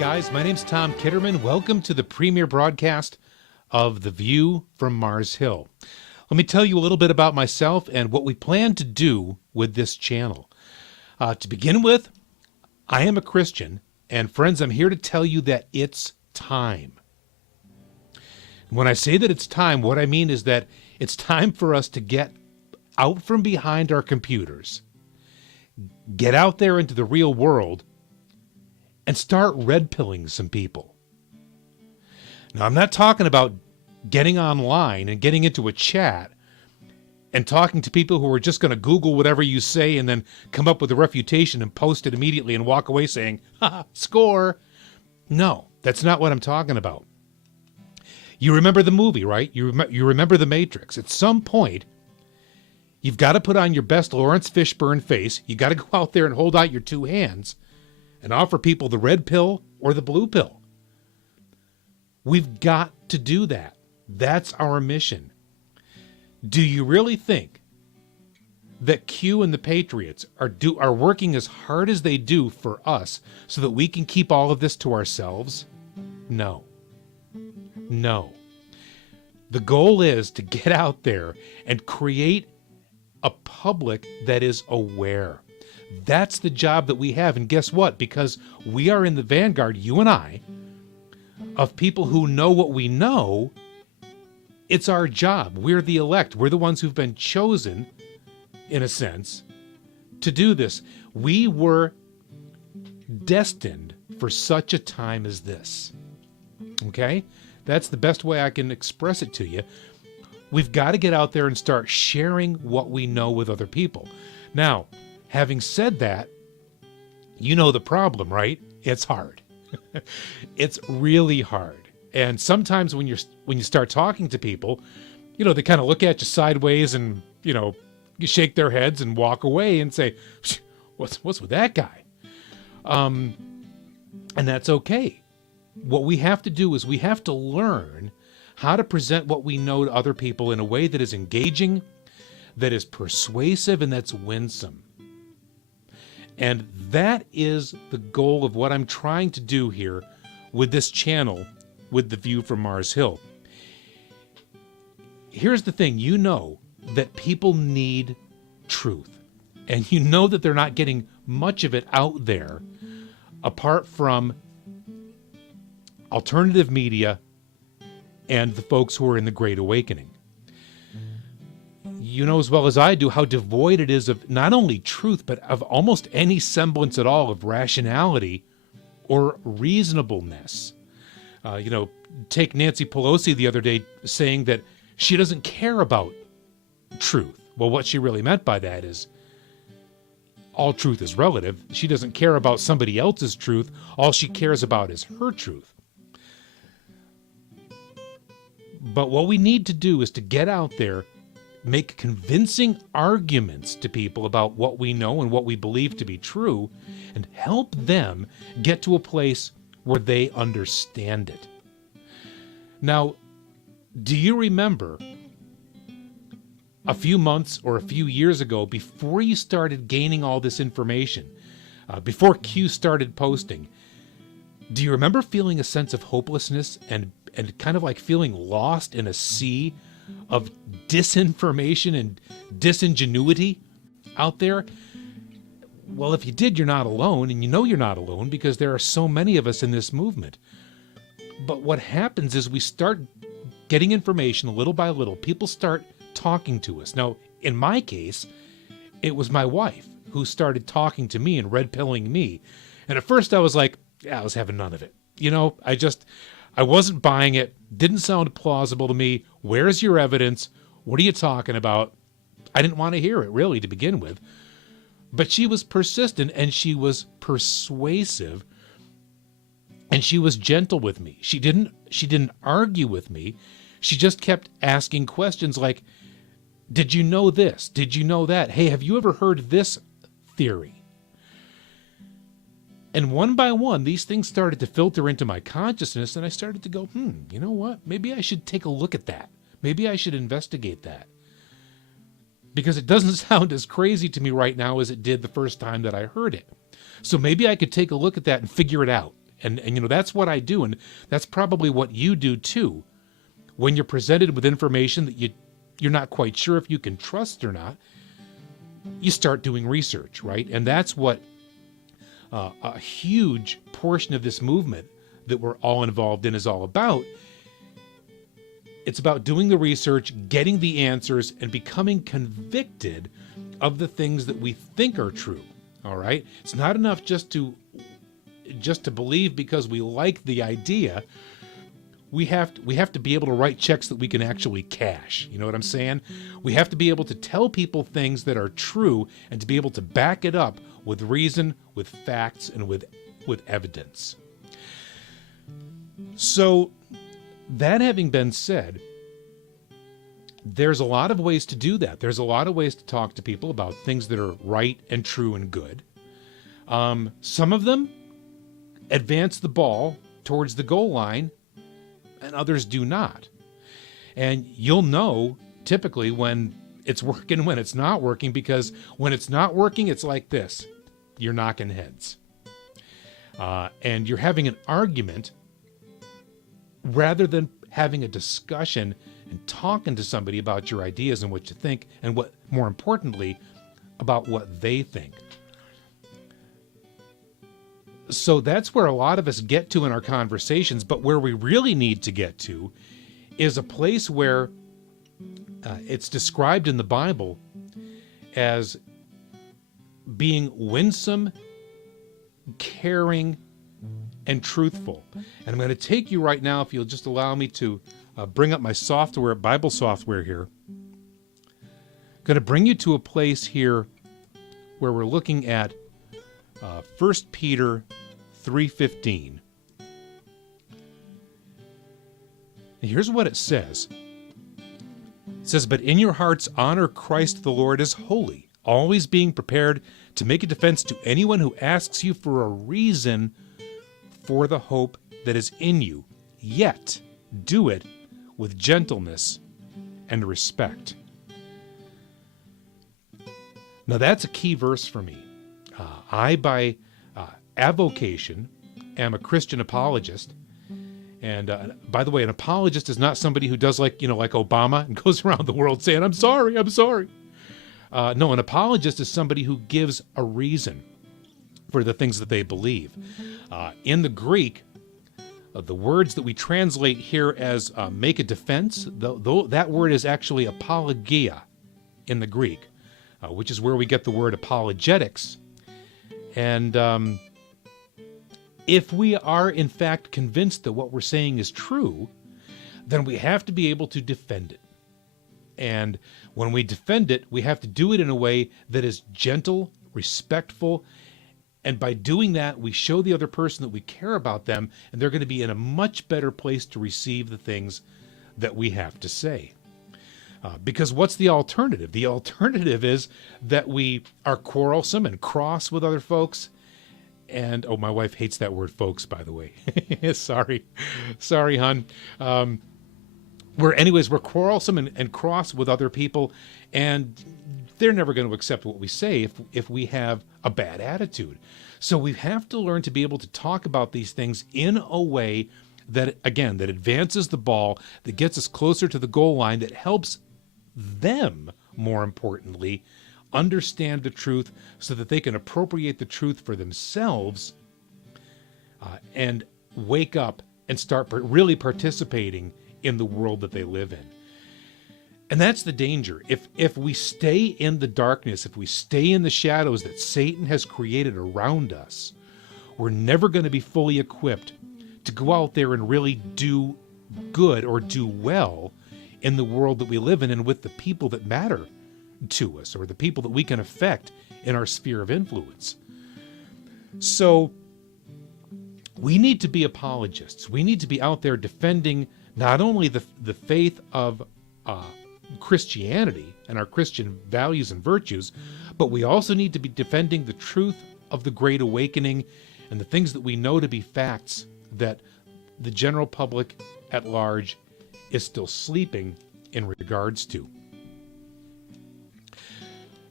guys, my name's Tom Kitterman. Welcome to the premiere broadcast of The View from Mars Hill. Let me tell you a little bit about myself and what we plan to do with this channel. To begin with, I am a Christian, and friends, I'm here to tell you that it's time. When I say that it's time, what I mean is that it's time for us to get out from behind our computers, get out there into the real world, and start red-pilling some people. Now, I'm not talking about getting online and getting into a chat and talking to people who are just going to Google whatever you say and then come up with a refutation and post it immediately and walk away saying, "Ha, score." No, that's not what I'm talking about. You remember the movie, right? You remember The Matrix. At some point, you've got to put on your best Lawrence Fishburne face. You got to go out there and hold out your two hands and offer people the red pill or the blue pill. We've got to do that. That's our mission. Do you really think that Q and the Patriots are working as hard as they do for us so that we can keep all of this to ourselves? No. No. The goal is to get out there and create a public that is aware. That's the job that we have. And guess what? Because we are in the vanguard, you and I, of people who know what we know, it's our job. We're the elect. We're the ones who've been chosen, in a sense, to do this. We were destined for such a time as this. Okay? That's the best way I can express it to you. We've got to get out there and start sharing what we know with other people. Now, having said that, you know the problem, right? It's hard. It's really hard. And sometimes when you start talking to people, they kind of look at you sideways and, you shake their heads and walk away and say, what's with that guy? And that's okay. What we have to do is we have to learn how to present what we know to other people in a way that is engaging, that is persuasive, and that's winsome. And that is the goal of what I'm trying to do here with this channel, with The View from Mars Hill. Here's the thing, you know that people need truth. And you know that they're not getting much of it out there apart from alternative media and the folks who are in the Great Awakening. You know as well as I do how devoid it is of not only truth, but of almost any semblance at all of rationality or reasonableness. Take Nancy Pelosi the other day saying that she doesn't care about truth. Well, what she really meant by that is all truth is relative. She doesn't care about somebody else's truth. All she cares about is her truth. But what we need to do is to get out there, make convincing arguments to people about what we know and what we believe to be true, and help them get to a place where they understand it. Now, do you remember a few months or a few years ago, before you started gaining all this information, before Q started posting, do you remember feeling a sense of hopelessness and kind of like feeling lost in a sea of disinformation and disingenuity out there? Well, if you did, you're not alone, and you know you're not alone because there are so many of us in this movement. But what happens is we start getting information little by little. People start talking to us. Now, in my case, it was my wife who started talking to me and red-pilling me. And at first I was like, I was having none of it. I wasn't buying it. Didn't sound plausible to me. Where's your evidence? What are you talking about? I didn't want to hear it, really, to begin with. But she was persistent, and she was persuasive, and she was gentle with me. She didn't argue with me. She just kept asking questions like, did you know this? Did you know that? Hey, have you ever heard this theory? And one by one, these things started to filter into my consciousness, and I started to go, you know what? Maybe I should take a look at that. Maybe I should investigate that. Because it doesn't sound as crazy to me right now as it did the first time that I heard it. So maybe I could take a look at that and figure it out And that's what I do, and that's probably what you do too. When you're presented with information that you're not quite sure if you can trust or not, you start doing research, right? And that's what a huge portion of this movement that we're all involved in is all about. It's about doing the research, getting the answers, and becoming convicted of the things that we think are true. All right? It's not enough just to believe because we like the idea. We have to be able to write checks that we can actually cash. You know what I'm saying? We have to be able to tell people things that are true and to be able to back it up with reason, with facts, and with evidence. So, that having been said, there's a lot of ways to do that. There's a lot of ways to talk to people about things that are right and true and good. Some of them advance the ball towards the goal line, and others do not. And you'll know typically when it's working, when it's not working, because when it's not working, it's like this. You're knocking heads. And you're having an argument rather than having a discussion and talking to somebody about your ideas and what you think, and what, more importantly, about what they think. So that's where a lot of us get to in our conversations, but where we really need to get to is a place where it's described in the Bible as being winsome, caring, and truthful. And I'm going to take you right now, if you'll just allow me to bring up my software, Bible software here. I'm going to bring you to a place here where we're looking at 1 Peter 3:15. Here's what it says. It says, "But in your hearts honor Christ the Lord as holy, always being prepared to make a defense to anyone who asks you for a reason for the hope that is in you, yet do it with gentleness and respect." Now that's a key verse for me. I, by avocation, am a Christian apologist. And by the way, an apologist is not somebody who does like Obama and goes around the world saying, I'm sorry. No, an apologist is somebody who gives a reason for the things that they believe. In the Greek, the words that we translate here as make a defense, though that word is actually apologia in the Greek, which is where we get the word apologetics. And if we are in fact convinced that what we're saying is true, then we have to be able to defend it. And when we defend it, we have to do it in a way that is gentle, respectful, and by doing that, we show the other person that we care about them, and they're going to be in a much better place to receive the things that we have to say. Because what's the alternative? The alternative is that we are quarrelsome and cross with other folks. And, oh, my wife hates that word folks, by the way. Sorry, hon. We're quarrelsome and cross with other people, and they're never going to accept what we say if we have a bad attitude. So we have to learn to be able to talk about these things in a way that, again, that advances the ball, that gets us closer to the goal line, that helps them, more importantly, understand the truth so that they can appropriate the truth for themselves and wake up and start really participating in the world that they live in. And that's the danger. If we stay in the darkness, if we stay in the shadows that Satan has created around us, we're never going to be fully equipped to go out there and really do good or do well in the world that we live in and with the people that matter to us, or the people that we can affect in our sphere of influence. So we need to be apologists. We need to be out there defending not only the faith of Christianity and our Christian values and virtues, but we also need to be defending the truth of the Great Awakening and the things that we know to be facts that the general public at large is still sleeping in regards to.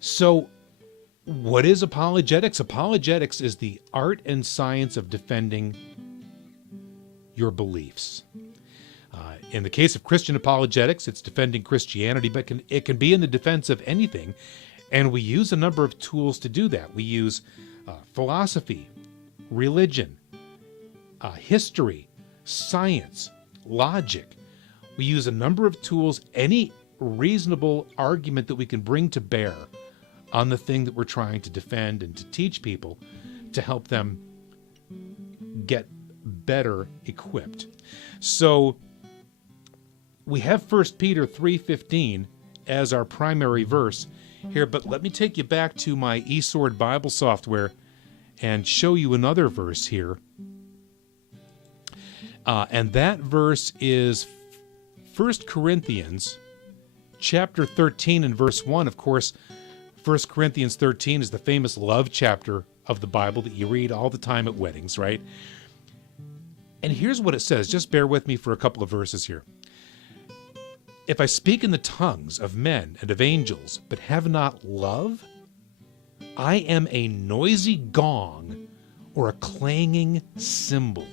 So, what is apologetics? Apologetics is the art and science of defending your beliefs. In the case of Christian apologetics, it's defending Christianity, but it can be in the defense of anything. And we use a number of tools to do that. We use philosophy, religion, history, science, logic. We use a number of tools, any reasonable argument that we can bring to bear on the thing that we're trying to defend and to teach people to help them get better equipped. So we have 1 Peter 3:15 as our primary verse here, but let me take you back to my eSword Bible software and show you another verse here. And that verse is 1 Corinthians chapter 13 and verse 1. Of course, 1 Corinthians 13 is the famous love chapter of the Bible that you read all the time at weddings, right? And here's what it says. Just bear with me for a couple of verses here. If I speak in the tongues of men and of angels, but have not love, I am a noisy gong or a clanging cymbal.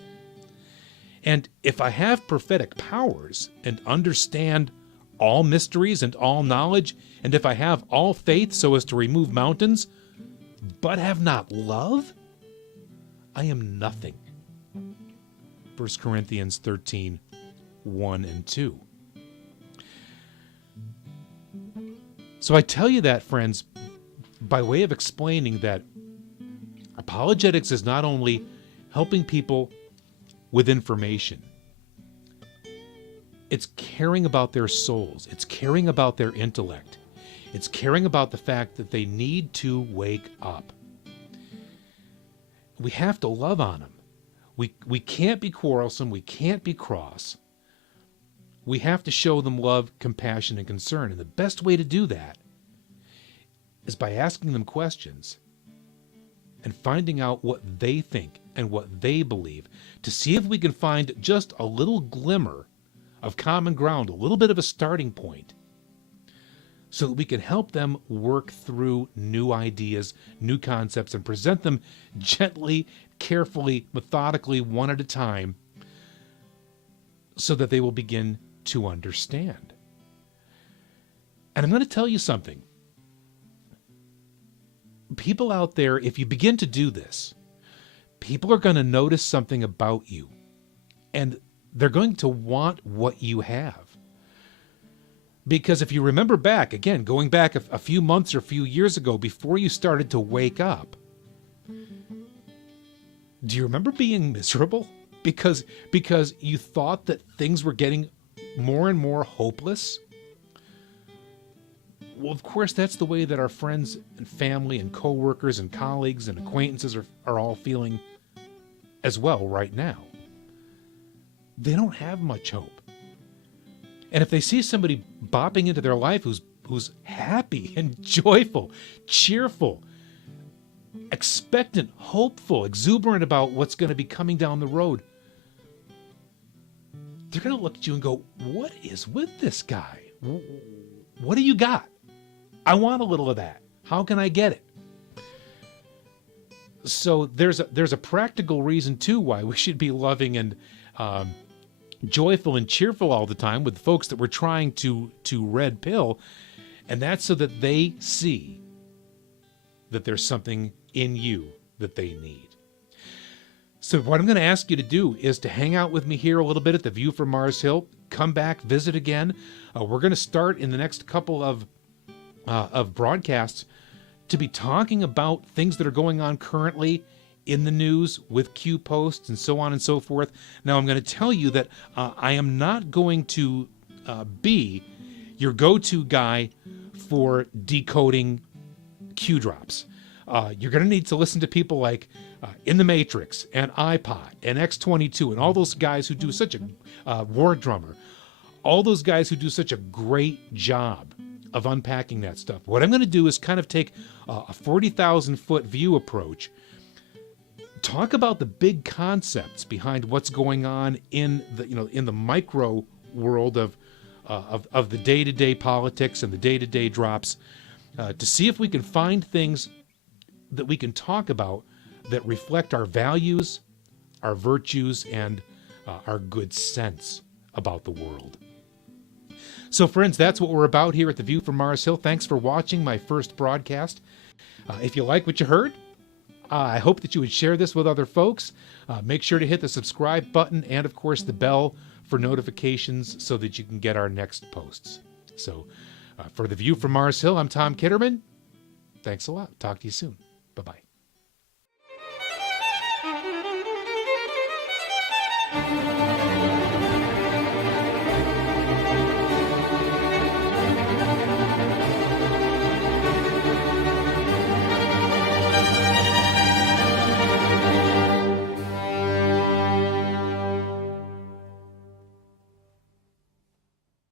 And if I have prophetic powers and understand all mysteries and all knowledge, and if I have all faith so as to remove mountains, but have not love, I am nothing. 1 Corinthians 13, 1 and 2. So I tell you that, friends, by way of explaining that apologetics is not only helping people with information, it's caring about their souls. It's caring about their intellect. It's caring about the fact that they need to wake up. We have to love on them. We can't be quarrelsome. We can't be cross. We have to show them love, compassion, and concern. And the best way to do that is by asking them questions and finding out what they think and what they believe, to see if we can find just a little glimmer of common ground, a little bit of a starting point, so that we can help them work through new ideas, new concepts, and present them gently, carefully, methodically, one at a time, so that they will begin to understand. And I'm going to tell you something. People out there, if you begin to do this, people are going to notice something about you, and they're going to want what you have. Because if you remember back, again, going back a few months or a few years ago, before you started to wake up, do you remember being miserable? Because you thought that things were getting more and more hopeless? Well, of course, that's the way that our friends and family and coworkers and colleagues and acquaintances are all feeling as well right now. They don't have much hope. And if they see somebody bopping into their life who's happy and joyful, cheerful, expectant, hopeful, exuberant about what's going to be coming down the road, they're going to look at you and go, what is with this guy? What do you got? I want a little of that. How can I get it? So there's a practical reason, too, why we should be loving and joyful and cheerful all the time with folks that we're trying to red pill, and that's so that they see that there's something in you that they need. So what I'm going to ask you to do is to hang out with me here a little bit at the View from Mars Hill. Come back, visit again. We're going to start in the next couple of broadcasts to be talking about things that are going on currently in the news with Q posts and so on and so forth. Now, I'm going to tell you that I am not going to be your go-to guy for decoding Q drops. You're going to need to listen to people like In the Matrix and iPod and X22 and all those guys who do such a War Drummer, all those guys who do such a great job of unpacking that stuff. What I'm going to do is kind of take a 40,000-foot view approach, talk about the big concepts behind what's going on in the micro world of the day-to-day politics and the day-to-day drops, to see if we can find things that we can talk about that reflect our values, our virtues, and our good sense about the world. So, friends, that's what we're about here at The View from Mars Hill. Thanks for watching my first broadcast. If you like what you heard, I hope that you would share this with other folks. Make sure to hit the subscribe button and, of course, the bell for notifications so that you can get our next posts. So, for The View from Mars Hill, I'm Tom Kitterman. Thanks a lot. Talk to you soon. Bye-bye.